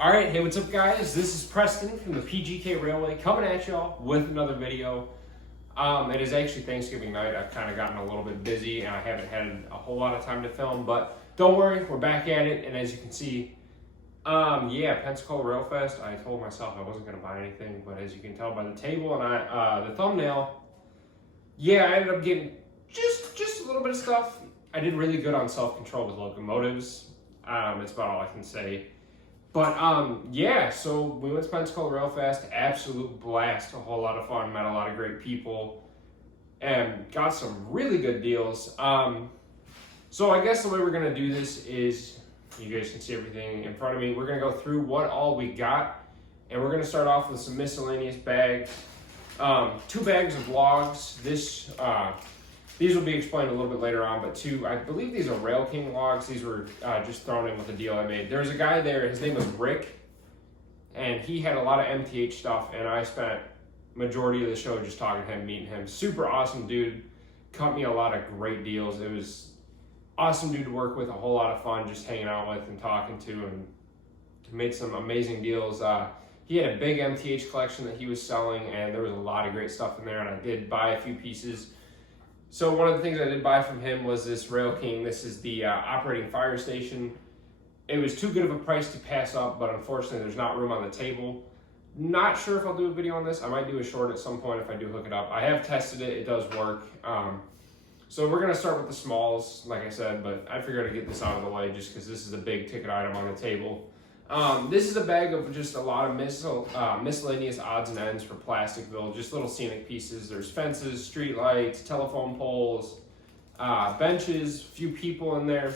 All right, hey, what's up, guys? This is Preston from the Pgk.railway coming at y'all with another video. It is actually Thanksgiving night. I've kind of gotten a little bit busy and I haven't had a whole lot of time to film, but don't worry, we're back at it. And as you can see, Pensacola Railfest. I told myself I wasn't going to buy anything, but as you can tell by the table and the thumbnail, I ended up getting just a little bit of stuff. I did really good on self-control with locomotives. It's about all I can say. But so we went to Pensacola Railfest, absolute blast, a whole lot of fun, met a lot of great people, and got some really good deals. So I guess the way we're gonna do this is, you guys can see everything in front of me. We're gonna go through what all we got, and we're gonna start off with some miscellaneous bags. 2 bags of logs. These will be explained a little bit later on, but I believe these are Rail King logs. These were just thrown in with a deal I made. There was a guy there, his name was Rick, and he had a lot of MTH stuff, and I spent majority of the show just talking to him, meeting him. Super awesome dude, cut me a lot of great deals. It was awesome dude to work with, a whole lot of fun just hanging out with and talking to, and made some amazing deals. He had a big MTH collection that he was selling, and there was a lot of great stuff in there, and I did buy a few pieces. So one of the things I did buy from him was this Rail King. This is the operating fire station. It was too good of a price to pass up, but unfortunately there's not room on the table. Not sure if I'll do a video on this. I might do a short at some point if I do hook it up. I have tested it, it does work. So we're gonna start with the smalls, like I said, but I figured I'd get this out of the way just because this is a big ticket item on the table. This is a bag of just a lot of miscellaneous odds and ends for Plasticville, just little scenic pieces. There's fences, street lights, telephone poles, benches, a few people in there,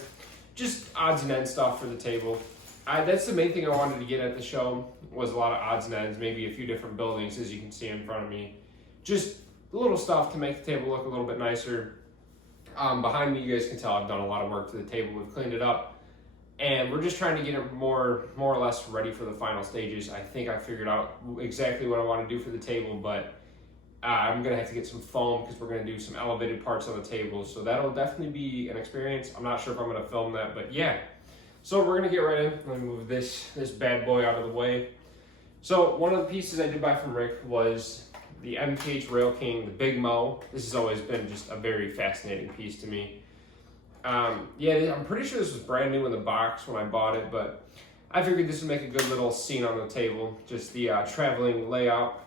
just odds and ends stuff for the table. That's the main thing I wanted to get at the show, was a lot of odds and ends, maybe a few different buildings as you can see in front of me. Just little stuff to make the table look a little bit nicer. Behind me, you guys can tell I've done a lot of work to the table. We've cleaned it up. And we're just trying to get it more or less ready for the final stages. I think I figured out exactly what I want to do for the table, but I'm going to have to get some foam because we're going to do some elevated parts on the table. So that'll definitely be an experience. I'm not sure if I'm going to film that, but yeah. So we're going to get right in. Let me move this bad boy out of the way. So one of the pieces I did buy from Rick was the MTH Rail King, the Big Mo. This has always been just a very fascinating piece to me. I'm pretty sure this was brand new in the box when I bought it, but I figured this would make a good little scene on the table, just the traveling layout.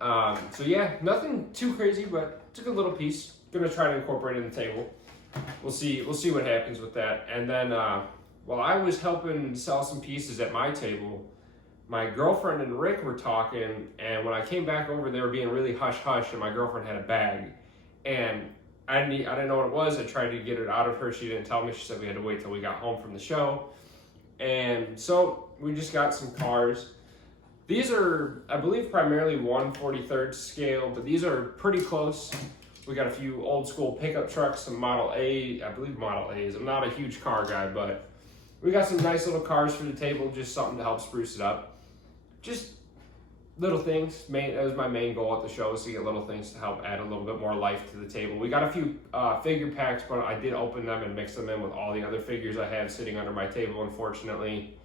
Nothing too crazy, but it's a good little piece. Gonna try to incorporate it in the table. We'll see what happens with that. And then while I was helping sell some pieces at my table, my girlfriend and Rick were talking, and when I came back over, they were being really hush-hush, and my girlfriend had a bag, and I didn't know what it was. I tried to get it out of her. She didn't tell me. She said we had to wait till we got home from the show. And so we just got some cars. These are, I believe, primarily 1/43 scale, but these are pretty close. We got a few old school pickup trucks, some Model A, I believe Model A's. I'm not a huge car guy, but we got some nice little cars for the table, just something to help spruce it up. Just little things. That was my main goal at the show, was to get little things to help add a little bit more life to the table. We got a few figure packs, but I did open them and mix them in with all the other figures I have sitting under my table, unfortunately.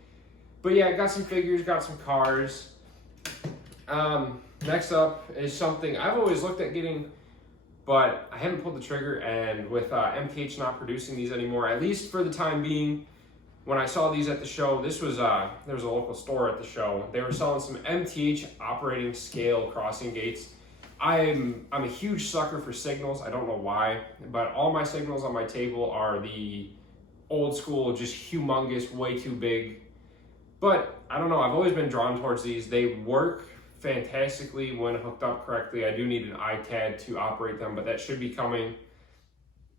But yeah, I got some figures, got some cars. Next up is something I've always looked at getting, but I haven't pulled the trigger, and with MTH not producing these anymore, at least for the time being, when I saw these at the show, there was a local store at the show. They were selling some MTH operating scale crossing gates. I'm a huge sucker for signals. I don't know why, but all my signals on my table are the old school, just humongous, way too big. But I don't know, I've always been drawn towards these. They work fantastically when hooked up correctly. I do need an iTad to operate them, but that should be coming.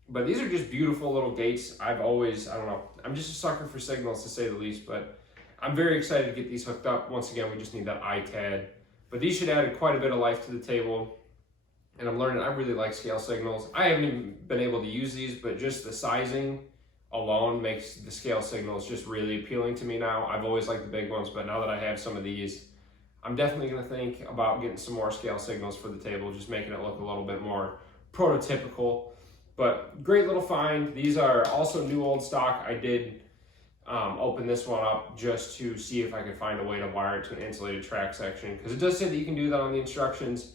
But these are just beautiful little gates. I don't know, I'm just a sucker for signals, to say the least, but I'm very excited to get these hooked up. Once again, we just need that iTad. But these should add quite a bit of life to the table. And I'm learning I really like scale signals. I haven't even been able to use these, but just the sizing alone makes the scale signals just really appealing to me now. I've always liked the big ones, but now that I have some of these, I'm definitely gonna think about getting some more scale signals for the table, just making it look a little bit more prototypical. But great little find. These are also new old stock. I did open this one up just to see if I could find a way to wire it to an insulated track section, because it does say that you can do that on the instructions.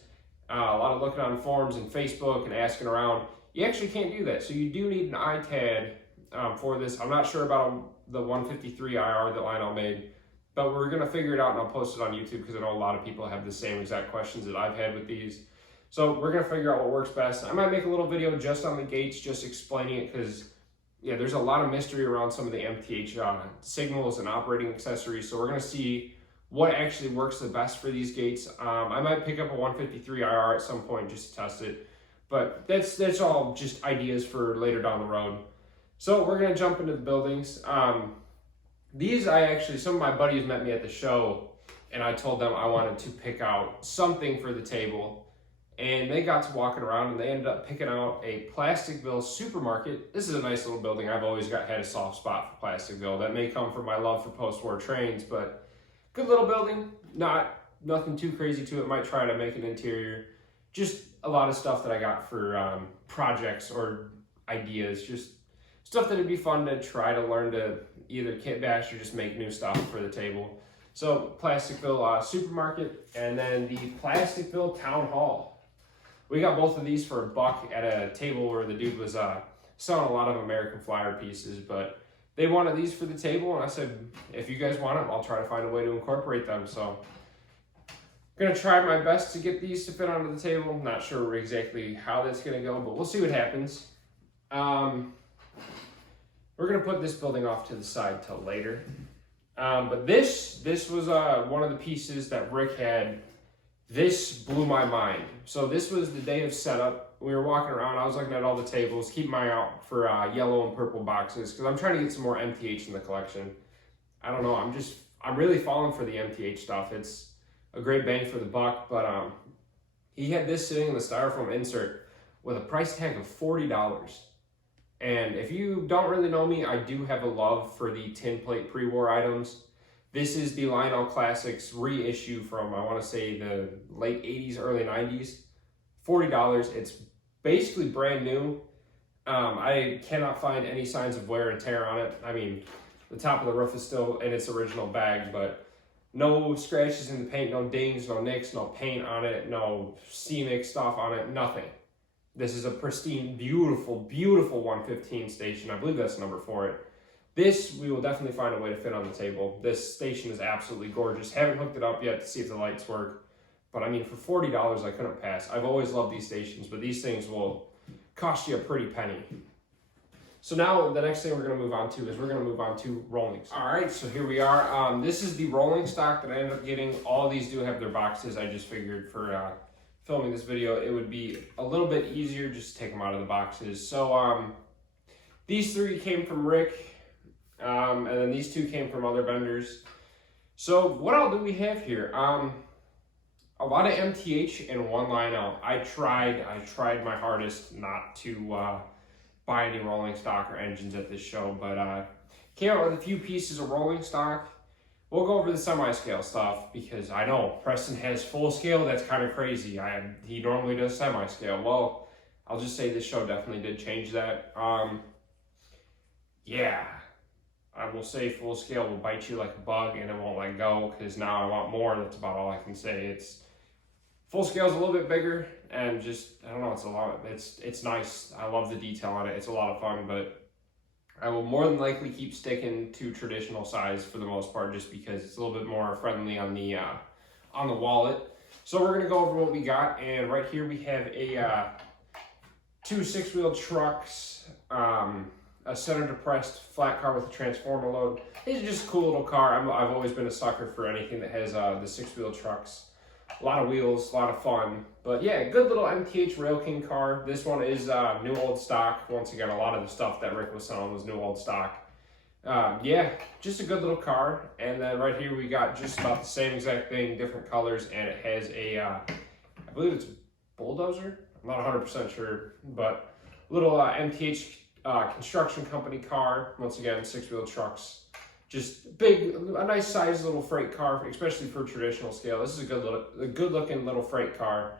A lot of looking on forums and Facebook and asking around, you actually can't do that. So you do need an iTad for this. I'm not sure about the 153 IR that Lionel made, but we're gonna figure it out and I'll post it on YouTube because I know a lot of people have the same exact questions that I've had with these. So we're gonna figure out what works best. I might make a little video just on the gates, just explaining it, because yeah, there's a lot of mystery around some of the MTH signals and operating accessories. So we're gonna see what actually works the best for these gates. I might pick up a 153 IR at some point just to test it, but that's all just ideas for later down the road. So we're gonna jump into the buildings. These some of my buddies met me at the show and I told them I wanted to pick out something for the table, and they got to walking around and they ended up picking out a Plasticville supermarket. This is a nice little building. I've always had a soft spot for Plasticville. That may come from my love for post-war trains, but good little building. Nothing too crazy to it. Might try to make an interior. Just a lot of stuff that I got for projects or ideas. Just stuff that would be fun to try to learn to either kit bash or just make new stuff for the table. So Plasticville supermarket, and then the Plasticville town hall. We got both of these for $1 at a table where the dude was selling a lot of American Flyer pieces, but they wanted these for the table, and I said, if you guys want them, I'll try to find a way to incorporate them. So I'm gonna try my best to get these to fit onto the table. I'm not sure exactly how that's gonna go, but we'll see what happens. We're gonna put this building off to the side till later. But this was one of the pieces that Rick had. This blew my mind. So this was the day of setup. We were walking around. I was looking at all the tables, keep my eye out for yellow and purple boxes, because I'm trying to get some more MTH in the collection. I don't know. I'm really falling for the MTH stuff. It's a great bang for the buck. But he had this sitting in the styrofoam insert with a price tag of $40. And if you don't really know me, I do have a love for the tin plate pre-war items. This is the Lionel Classics reissue from, I want to say, the late 80s, early 90s. $40. It's basically brand new. I cannot find any signs of wear and tear on it. I mean, the top of the roof is still in its original bag, but no scratches in the paint, no dings, no nicks, no paint on it, no scenic stuff on it, nothing. This is a pristine, beautiful, beautiful 115 station. I believe that's the number for it. This, we will definitely find a way to fit on the table. This station is absolutely gorgeous. Haven't hooked it up yet to see if the lights work. But I mean, for $40, I couldn't pass. I've always loved these stations, but these things will cost you a pretty penny. So now the next thing we're gonna move on to is we're gonna move on to rolling stock. All right, so here we are. This is the rolling stock that I ended up getting. All these do have their boxes. I just figured for filming this video, it would be a little bit easier just to take them out of the boxes. So these three came from Rick. And then these two came from other vendors. So what all do we have here? A lot of MTH and one Lionel. I tried my hardest not to buy any rolling stock or engines at this show, but came out with a few pieces of rolling stock. We'll go over the semi-scale stuff because I know Preston has full scale. That's kind of crazy. He normally does semi-scale. Well, I'll just say this show definitely did change that. Yeah. I will say full scale will bite you like a bug and it won't let go, because now I want more. That's about all I can say. Full scale is a little bit bigger, and just, I don't know, it's nice. I love the detail on it. It's a lot of fun, but I will more than likely keep sticking to traditional size for the most part, just because it's a little bit more friendly on the wallet. So we're gonna go over what we got, and right here we have two 6-wheel trucks, a center depressed flat car with a transformer load. These are just a cool little car. I've always been a sucker for anything that has the 6-wheel trucks. A lot of wheels, a lot of fun. But yeah, good little MTH Rail King car. This one is new old stock. Once again, a lot of the stuff that Rick was selling was new old stock. Yeah, just a good little car. And then right here we got just about the same exact thing, different colors, and it has a, I believe it's a bulldozer. I'm not 100% sure, but little MTH construction company car. Once again, 6-wheel trucks. Just big, a nice sized little freight car, especially for traditional scale. This is a good looking little freight car.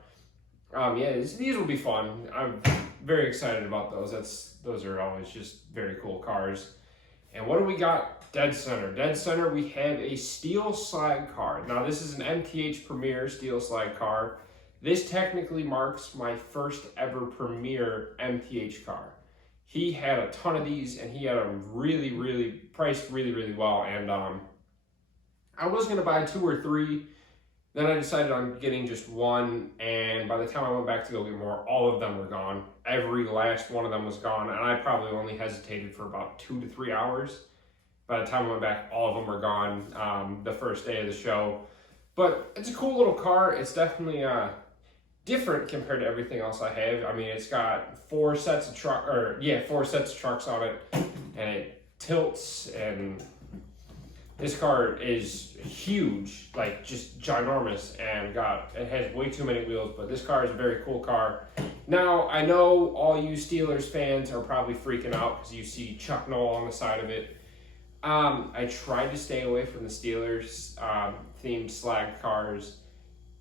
Yeah, these will be fun. I'm very excited about those. Those are always just very cool cars. And what do we got Dead center. Dead center, we have a steel slide car. Now, this is an MTH Premier steel slide car. This technically marks my first ever Premier MTH car. He had a ton of these, and he had them really priced really well. And I was going to buy 2 or 3. Then I decided on getting just 1, and by the time I went back to go get more, all of them were gone. Every last one of them was gone, and I probably only hesitated for about 2 to 3 hours. By the time I went back, all of them were gone the first day of the show. But it's a cool little car. It's definitely different compared to everything else I have. I mean, it's got 4 sets of trucks on it, and it tilts, and this car is huge, like just ginormous, and it has way too many wheels, but this car is a very cool car. Now, I know all you Steelers fans are probably freaking out because you see Chuck Noll on the side of it. I tried to stay away from the Steelers themed slag cars,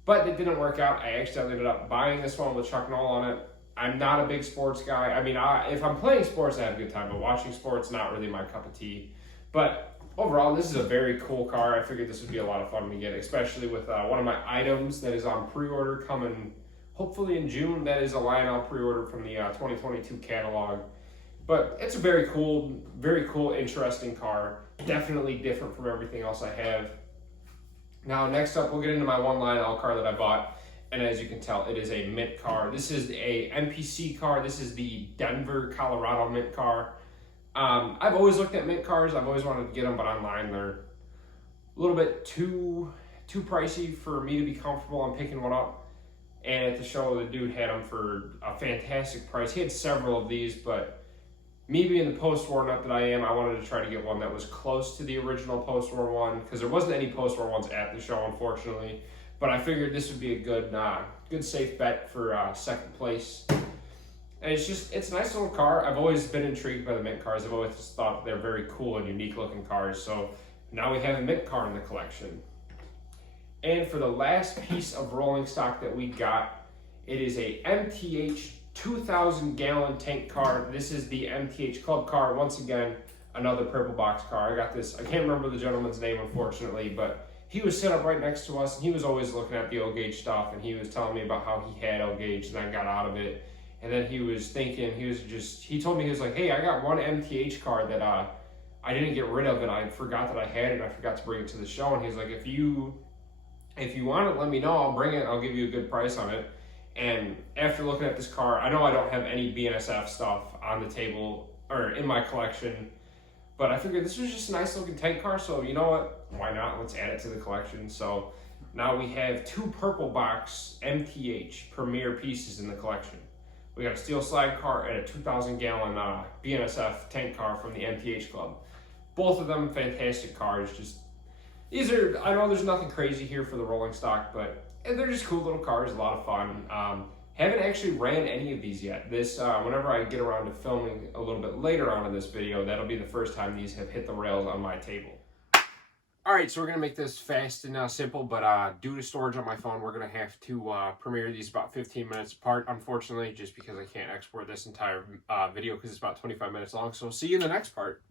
but it didn't work out. I actually ended up buying this one with Chuck Noll on it. I'm not a big sports guy. I mean, if I'm playing sports, I have a good time, but watching sports, not really my cup of tea. But overall, this is a very cool car. I figured this would be a lot of fun to get, especially with one of my items that is on pre-order coming hopefully in June. That is a Lionel pre-order from the 2022 catalog. But it's a very cool, interesting car. Definitely different from everything else I have. Now, next up, we'll get into my one Lionel car that I bought. And as you can tell, it is a mint car. This is a NPC car. This is the Denver, Colorado mint car. I've always looked at mint cars. I've always wanted to get them, but online they're a little bit too pricey for me to be comfortable on picking one up. And at the show, the dude had them for a fantastic price. He had several of these, but me being the post-war nut that I am, I wanted to try to get one that was close to the original post-war one, because there wasn't any post-war ones at the show, unfortunately. But I figured this would be a good safe bet for second place. And it's a nice little car. I've always been intrigued by the mint cars. I've always thought they're very cool and unique looking cars. So now we have a mint car in the collection. And for the last piece of rolling stock that we got, it is a MTH 2,000 gallon tank car. This is the MTH Club car. Once again, another purple box car. I got this, I can't remember the gentleman's name, unfortunately, but he was set up right next to us, and he was always looking at the O gauge stuff, and he was telling me about how he had O gauge and then got out of it. And then he was thinking, he told me, he was like, hey, I got one MTH car that I didn't get rid of, and I forgot that I had it, and I forgot to bring it to the show. And he's like, if you want it, let me know, I'll bring it, I'll give you a good price on it. And after looking at this car, I know I don't have any BNSF stuff on the table or in my collection, but I figured this was just a nice looking tank car, so you know what, why not, let's add it to the collection. So now we have 2 purple box MTH Premier pieces in the collection. We got a steel slide car and a 2,000 gallon BNSF tank car from the MTH Club. Both of them fantastic cars. I know there's nothing crazy here for the rolling stock, but they're just cool little cars, a lot of fun. Haven't actually ran any of these yet. Whenever I get around to filming a little bit later on in this video, that'll be the first time these have hit the rails on my table. All right, so we're gonna make this fast and simple, but due to storage on my phone, we're gonna have to premiere these about 15 minutes apart, unfortunately, just because I can't export this entire video because it's about 25 minutes long. So see you in the next part.